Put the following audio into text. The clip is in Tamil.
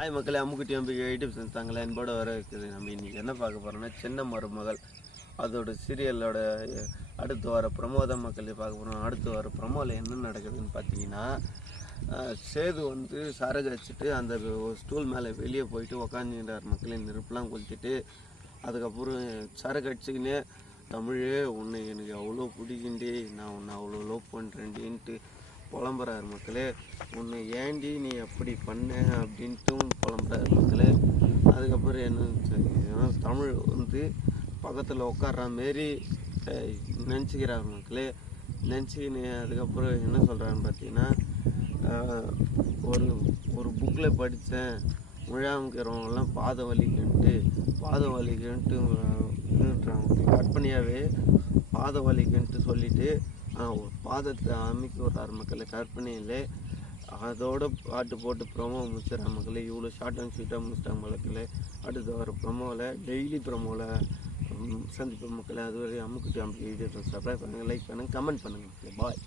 ஹாய் மக்களே, அம்முக்குட்டி அம்பிகை யூடியூப் செஞ்சாங்களே என்போட வர இருக்குது. நம்ம இன்றைக்கி என்ன பார்க்க போகிறோம்னா, சின்ன மருமகள் அதோட சீரியலோட அடுத்து வர ப்ரமோ தான் மக்களே பார்க்க போகிறோம். அடுத்து வர ப்ரமோவில் என்ன நடக்குதுன்னு பார்த்தீங்கன்னா, சேது வந்து சரகு வச்சுட்டு அந்த ஸ்டூல் மேலே வெளியே போயிட்டு உக்காந்துட்டார் மக்களே. நெருப்புலாம் கொளுத்திட்டு அதுக்கப்புறம் சரகு அடிச்சுக்கினே, தமிழே உன்னை எனக்கு அவ்வளோ பிடிக்குண்டி, நான் உன்னை அவ்வளோ லவ் பண்ணுறேன்டின்ட்டு புலம்புறாரு மக்களே. உன்னை ஏண்டி நீ அப்படி பண்ண அப்படின்ட்டும் புலம்புறாரு மக்களே. அதுக்கப்புறம் என்ன தமிழ் வந்து பக்கத்தில் உட்கார்ற மாரி நினச்சிக்கிறார் மக்களே. நினச்சிக்கின்னு அதுக்கப்புறம் என்ன சொல்கிறான்னு பார்த்தீங்கன்னா, ஒரு ஒரு புக்கில் படித்தேன், முழாமுக்கிறவங்கெல்லாம் பாத வலிக்குன்ட்டு கற்பனையாகவே பாத வலிக்குன்ட்டு சொல்லிவிட்டு பாதத்தை அமைக்க விட்றாரு மக்களே கற்பனையில். அதோட பாட்டு போட்டு ப்ரொமோ முடிச்சிடறாங்க மக்களே. இவ்வளோ ஷார்ட் அண்ட் ஸ்வீட்டாக முடிச்சிட்டாங்க மக்களே. அடுத்து வர ப்ரொமோவில் டெய்லி ப்ரொமோவில் சந்திப்போம் மக்களே. அதுவரை அம்முக்குட்டி அம்பிகை வீடியோ சப்ஸ்கிரைப் பண்ணுங்கள், லைக் பண்ணுங்கள், கமெண்ட் பண்ணுங்கள். பாய்.